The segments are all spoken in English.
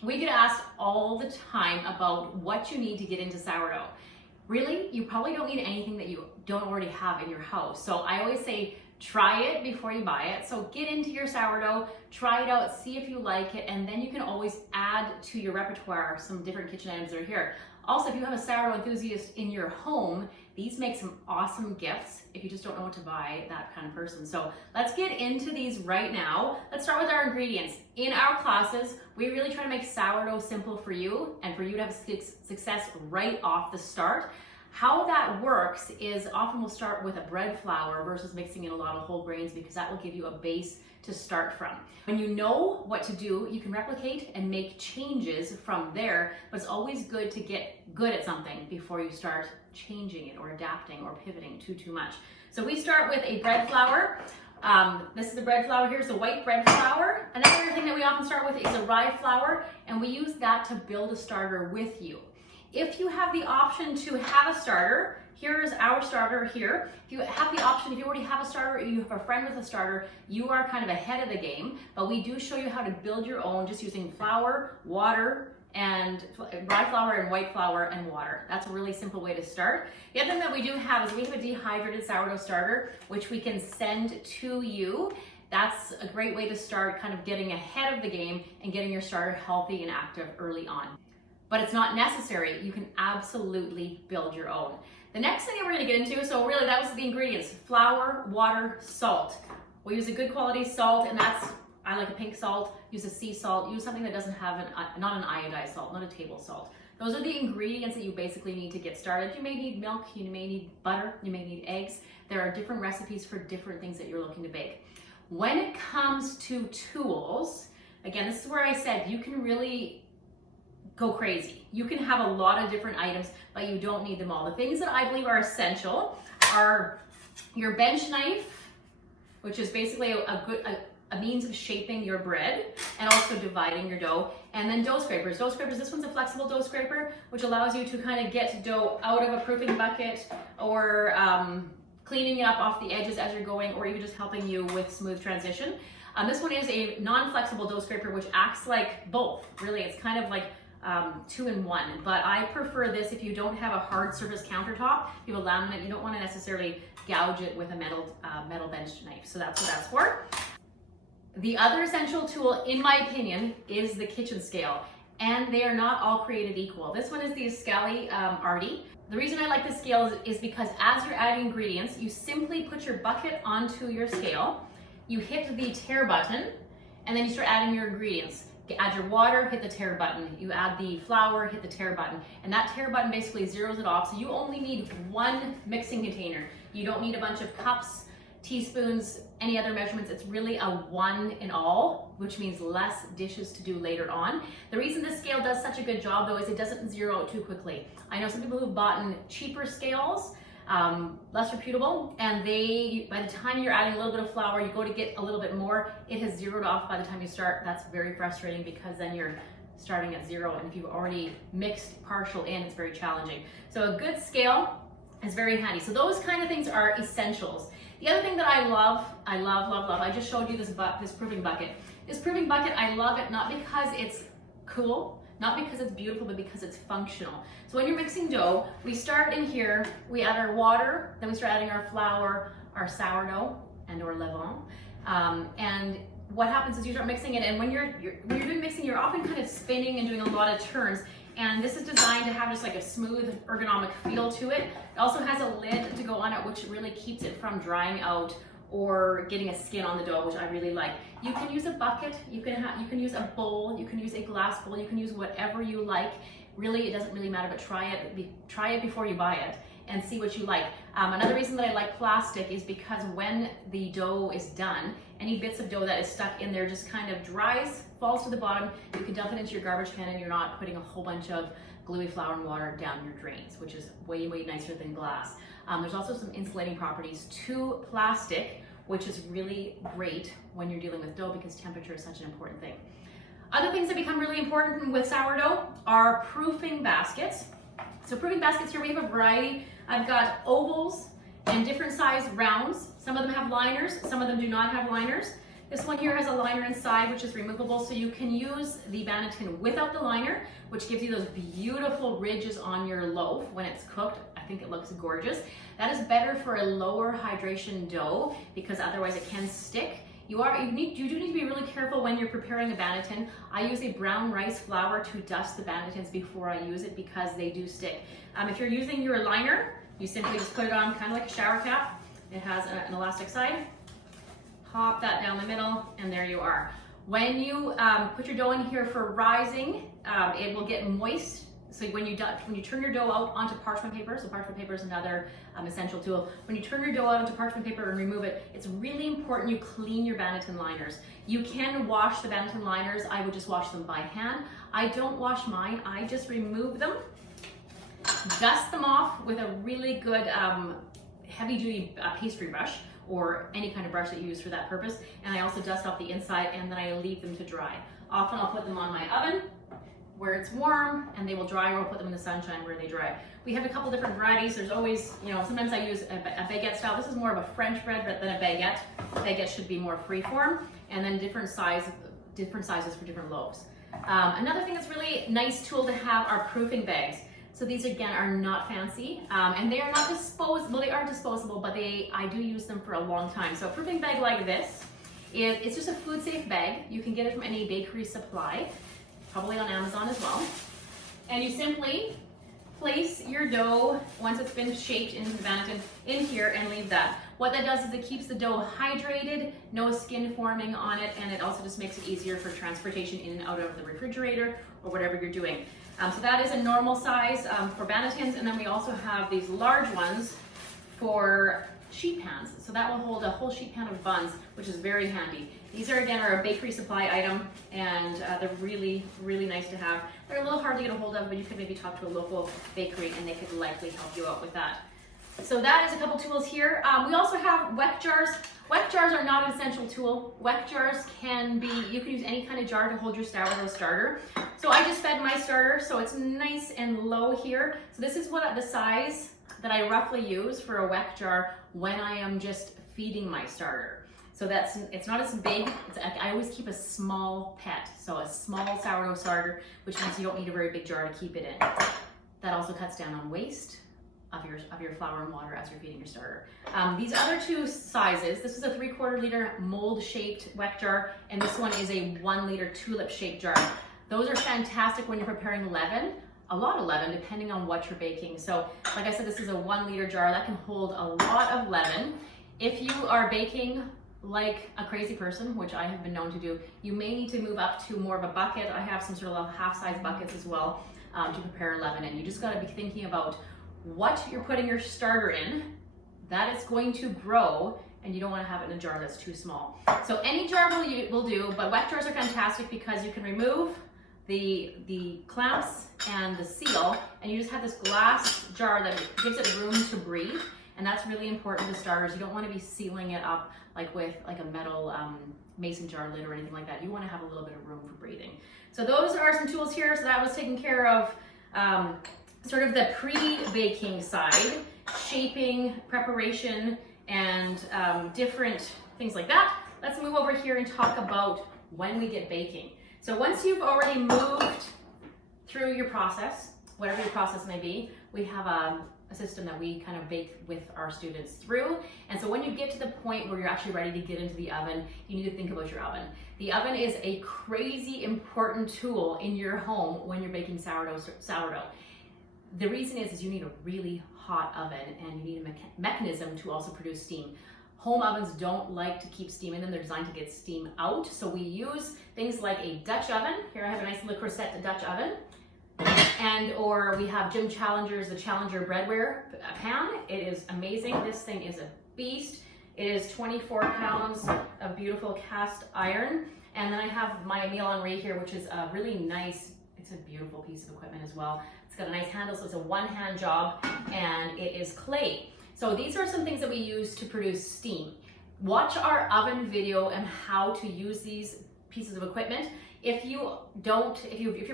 We get asked all the time about what you need to get into sourdough. Really, you probably don't need anything that you don't already have in your house. So I always say, try it before you buy it. So get into your sourdough, try it out, see if you like it, and then you can always add to your repertoire some different kitchen items that are here. Also, if you have a sourdough enthusiast in your home, these make some awesome gifts if you just don't know what to buy, that kind of person. So let's get into these right now. Let's start with our ingredients. In our classes, we really try to make sourdough simple for you and for you to have success right off the start. How that works is often we'll start with a bread flour versus mixing in a lot of whole grains, because that will give you a base to start from. When you know what to do, you can replicate and make changes from there, but it's always good to get good at something before you start changing it or adapting or pivoting too much. So we start with a bread flour. This is the bread flour. Here's the white bread flour. Another thing that we often start with is a rye flour, and we use that to build a starter with you. If you have the option to have a starter, here's our starter here. If you have the option, if you already have a starter or you have a friend with a starter, you are kind of ahead of the game, but we do show you how to build your own just using flour, water, and rye flour and white flour and water. That's a really simple way to start. The other thing that we do have is we have a dehydrated sourdough starter, which we can send to you. That's a great way to start kind of getting ahead of the game and getting your starter healthy and active early on. But it's not necessary. You can absolutely build your own. The next thing that we're gonna get into, so really that was the ingredients: flour, water, salt. We'll use a good quality salt, and I like a pink salt. Use a sea salt. Use something that doesn't have not an iodized salt, not a table salt. Those are the ingredients that you basically need to get started. You may need milk, you may need butter, you may need eggs. There are different recipes for different things that you're looking to bake. When it comes to tools, again, this is where I said you can really go crazy. You can have a lot of different items, but you don't need them all. The things that I believe are essential are your bench knife, which is basically a means of shaping your bread and also dividing your dough, and then dough scrapers. Dough scrapers, this one's a flexible dough scraper, which allows you to kind of get dough out of a proofing bucket, or cleaning it up off the edges as you're going, or even just helping you with smooth transition. This one is a non-flexible dough scraper, which acts like both. Really, it's kind of like 2-in-1, but I prefer this if you don't have a hard surface countertop. If you have a laminate, you don't want to necessarily gouge it with a metal bench knife. So that's what that's for. The other essential tool, in my opinion, is the kitchen scale, and they are not all created equal. This one is the Scali Arty. The reason I like this scale is because as you're adding ingredients, you simply put your bucket onto your scale, you hit the tare button, and then you start adding your ingredients. Add your water, hit the tare button. You add the flour, hit the tare button. And that tare button basically zeroes it off. So you only need one mixing container. You don't need a bunch of cups, teaspoons, any other measurements. It's really a one in all, which means less dishes to do later on. The reason this scale does such a good job though is it doesn't zero out too quickly. I know some people who've bought cheaper scales, less reputable, and by the time you're adding a little bit of flour, you go to get a little bit more, it has zeroed off by the time you start. That's very frustrating, because then you're starting at zero, and if you've already mixed partial in, it's very challenging. So a good scale is very handy. So those kind of things are essentials. The other thing that I love, I just showed you this proving bucket. This proving bucket, I love it not because it's cool, not because it's beautiful, but because it's functional. So when you're mixing dough, we start in here, we add our water, then we start adding our flour, our sourdough, and or levain. And what happens is you start mixing it, and when you're doing mixing, you're often kind of spinning and doing a lot of turns. And this is designed to have just like a smooth, ergonomic feel to it. It also has a lid to go on it, which really keeps it from drying out or getting a skin on the dough, which I really like. You can use a bucket, you can use a bowl, you can use a glass bowl, you can use whatever you like. Really, it doesn't really matter, but try it before you buy it and see what you like. Another reason that I like plastic is because when the dough is done, any bits of dough that is stuck in there just kind of dries, falls to the bottom. You can dump it into your garbage can, and you're not putting a whole bunch of gluey flour and water down your drains, which is way nicer than glass. There's also some insulating properties to plastic, which is really great when you're dealing with dough, because temperature is such an important thing. Other things that become really important with sourdough are proofing baskets. So proofing baskets here, we have a variety. I've got ovals and different size rounds. Some of them have liners, some of them do not have liners. This one here has a liner inside, which is removable, so you can use the banneton without the liner, which gives you those beautiful ridges on your loaf when it's cooked. I think it looks gorgeous. That is better for a lower hydration dough because otherwise it can stick. You do need to be really careful when you're preparing a banneton. I use a brown rice flour to dust the bannetons before I use it because they do stick. If you're using your liner, you simply just put it on kind of like a shower cap. It has an elastic side. Pop that down the middle, and there you are. When you put your dough in here for rising, it will get moist. So when you turn your dough out onto parchment paper, so parchment paper is another essential tool. When you turn your dough out onto parchment paper and remove it, it's really important you clean your banneton liners. You can wash the banneton liners. I would just wash them by hand. I don't wash mine. I just remove them, dust them off with a really good heavy-duty pastry brush, or any kind of brush that you use for that purpose. And I also dust off the inside, and then I leave them to dry. Often I'll put them on my oven where it's warm and they will dry, or I'll put them in the sunshine where they dry. We have a couple different varieties. There's always, sometimes I use a baguette style. This is more of a French bread than a baguette. Baguette should be more freeform, and then different sizes for different loaves. Another thing that's really nice tool to have are proofing bags. So these again are not fancy, and they are not disposable. They are disposable, but I do use them for a long time. So a proofing bag like this, it's just a food safe bag. You can get it from any bakery supply, probably on Amazon as well. And you simply place your dough, once it's been shaped into the banneton, in here and leave that. What that does is it keeps the dough hydrated, no skin forming on it, and it also just makes it easier for transportation in and out of the refrigerator or whatever you're doing. So that is a normal size for bannetons, and then we also have these large ones for sheet pans. So that will hold a whole sheet pan of buns, which is very handy. These are a bakery supply item, and they're really, really nice to have. They're a little hard to get a hold of, but you could maybe talk to a local bakery and they could likely help you out with that. So that is a couple tools here. We also have weck jars. Weck jars are not an essential tool. Weck jars you can use any kind of jar to hold your sourdough starter. So I just fed my starter, so it's nice and low here. So this is the size that I roughly use for a weck jar when I am just feeding my starter. So it's not as big. I always keep a small pet, so a small sourdough starter, which means you don't need a very big jar to keep it in. That also cuts down on waste of your flour and water as you're feeding your starter. These other two sizes, this is a 3/4 liter mold shaped weck jar, and this one is a 1 liter tulip shaped jar. Those are fantastic when you're preparing leaven, a lot of leaven depending on what you're baking. So like I said, this is a 1 liter jar that can hold a lot of leaven. If you are baking like a crazy person, which I have been known to do, you may need to move up to more of a bucket. I have some sort of half-size buckets as well to prepare leaven, and you just got to be thinking about what you're putting your starter in, that it's going to grow, and you don't want to have it in a jar that's too small. So any jar will do, but weck jars are fantastic because you can remove the clamps and the seal, and you just have this glass jar that gives it room to breathe, and that's really important to starters. You don't want to be sealing it up with a metal mason jar lid or anything like that. You want to have a little bit of room for breathing. So those are some tools here. So that was taking care of sort of the pre-baking side, shaping, preparation, and different things like that. Let's move over here and talk about when we get baking. So once you've already moved through your process, whatever your process may be, we have a system that we kind of bake with our students through. And so when you get to the point where you're actually ready to get into the oven, you need to think about your oven. The oven is a crazy important tool in your home when you're baking sourdough. The reason is you need a really hot oven, and you need a mechanism to also produce steam. Home ovens don't like to keep steam in them. They're designed to get steam out. So we use things like a Dutch oven. Here I have a nice Le Creuset Dutch oven. Or we have Jim Challenger's, the Challenger breadware pan. It is amazing. This thing is a beast. It is 24 pounds of beautiful cast iron. And then I have my Meal Henri here, which is a really nice, it's a beautiful piece of equipment as well. It's got a nice handle, so it's a one-hand job, and it is clay. So these are some things that we use to produce steam. Watch our oven video and how to use these pieces of equipment. If you're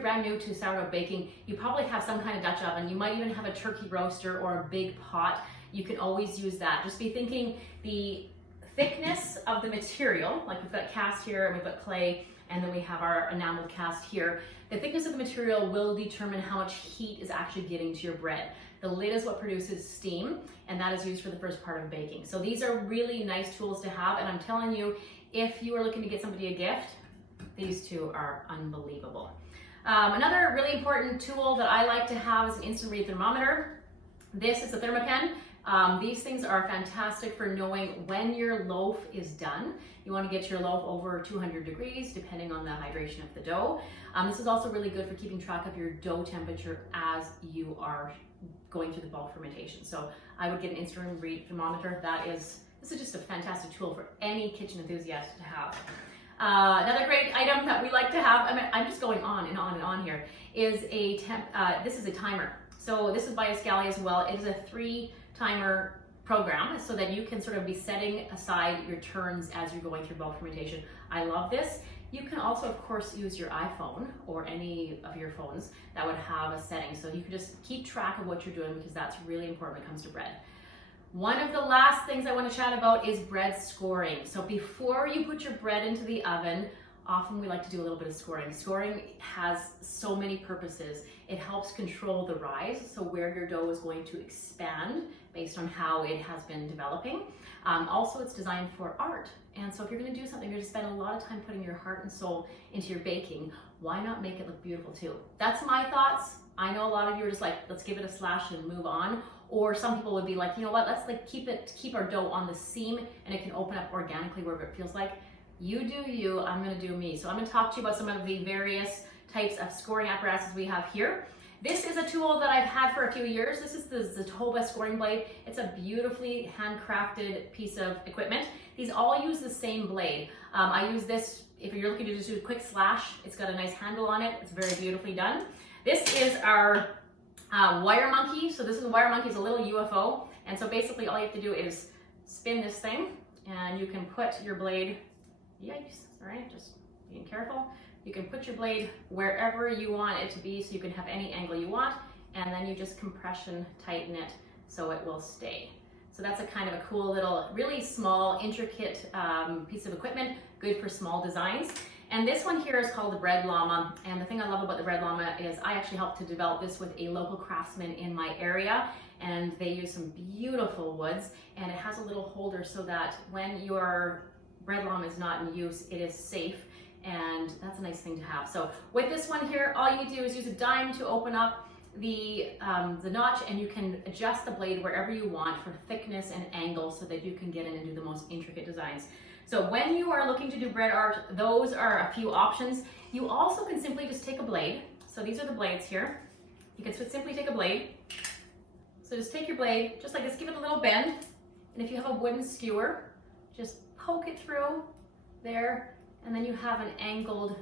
brand new to sourdough baking, you probably have some kind of Dutch oven. You might even have a turkey roaster or a big pot. You can always use that. Just be thinking the thickness of the material, like we've got cast here and we've got clay, and then we have our enameled cast here. The thickness of the material will determine how much heat is actually getting to your bread. The lid is what produces steam, and that is used for the first part of baking. So these are really nice tools to have, and I'm telling you, if you are looking to get somebody a gift, these two are unbelievable. Another really important tool that I like to have is an instant read thermometer. This is a thermopen. These things are fantastic for knowing when your loaf is done. You want to get your loaf over 200 degrees, depending on the hydration of the dough. This is also really good for keeping track of your dough temperature as you are going through the bulk fermentation. So I would get an instant read thermometer. This is just a fantastic tool for any kitchen enthusiast to have. Another great item that we like to have, I'm just going on and on and on here, is this is a timer. So this is by Escali as well. It is a 3-timer program so that you can sort of be setting aside your turns as you're going through bulk fermentation. I love this. You can also, of course, use your iPhone or any of your phones that would have a setting. So you can just keep track of what you're doing, because that's really important when it comes to bread. One of the last things I want to chat about is bread scoring. So before you put your bread into the oven, often we like to do a little bit of scoring. Scoring has so many purposes. It helps control the rise, so where your dough is going to expand based on how it has been developing. Also, it's designed for art. And so if you're going to do something, you're going to spend a lot of time putting your heart and soul into your baking, why not make it look beautiful too? That's my thoughts. I know a lot of you are just like, let's give it a slash and move on. Or some people would be like, you know what, let's like keep our dough on the seam and it can open up organically wherever it feels like. You do you, I'm gonna do me. So I'm gonna talk to you about some of the various types of scoring apparatuses we have here. This is a tool that I've had for a few years. This is the Sourdough scoring blade. It's a beautifully handcrafted piece of equipment. These all use the same blade. I use this if you're looking to just do a quick slash. It's got a nice handle on it. It's very beautifully done. This is our wire monkey. So this is a wire monkey, is a little UFO. And so basically all you have to do is spin this thing and you can put your blade, yikes, all right, just being careful. You can put your blade wherever you want it to be, so you can have any angle you want, and then you just compression tighten it so it will stay. So that's a kind of a cool little, really small, intricate piece of equipment, good for small designs. And this one here is called the Bread Llama, and the thing I love about the Bread Llama is I actually helped to develop this with a local craftsman in my area, and they use some beautiful woods, and it has a little holder so that when your Bread Llama is not in use, it is safe, and that's a nice thing to have. So with this one here, all you need to do is use a dime to open up the notch, and you can adjust the blade wherever you want for thickness and angle so that you can get in and do the most intricate designs. So when you are looking to do bread art, those are a few options. You also can simply just take a blade. So these are the blades here. You can simply take a blade. So just take your blade, just like this, give it a little bend. And if you have a wooden skewer, just poke it through there, and then you have an angled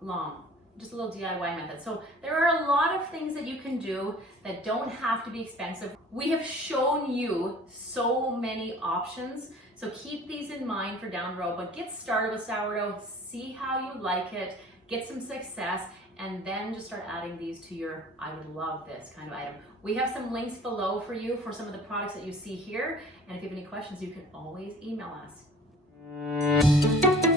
long. Just a little DIY method. So there are a lot of things that you can do that don't have to be expensive. We have shown you so many options, so keep these in mind for down the road, but get started with sourdough, see how you like it, get some success, and then just start adding these to your I would love this kind of item. We have some links below for you for some of the products that you see here, and if you have any questions, you can always email us.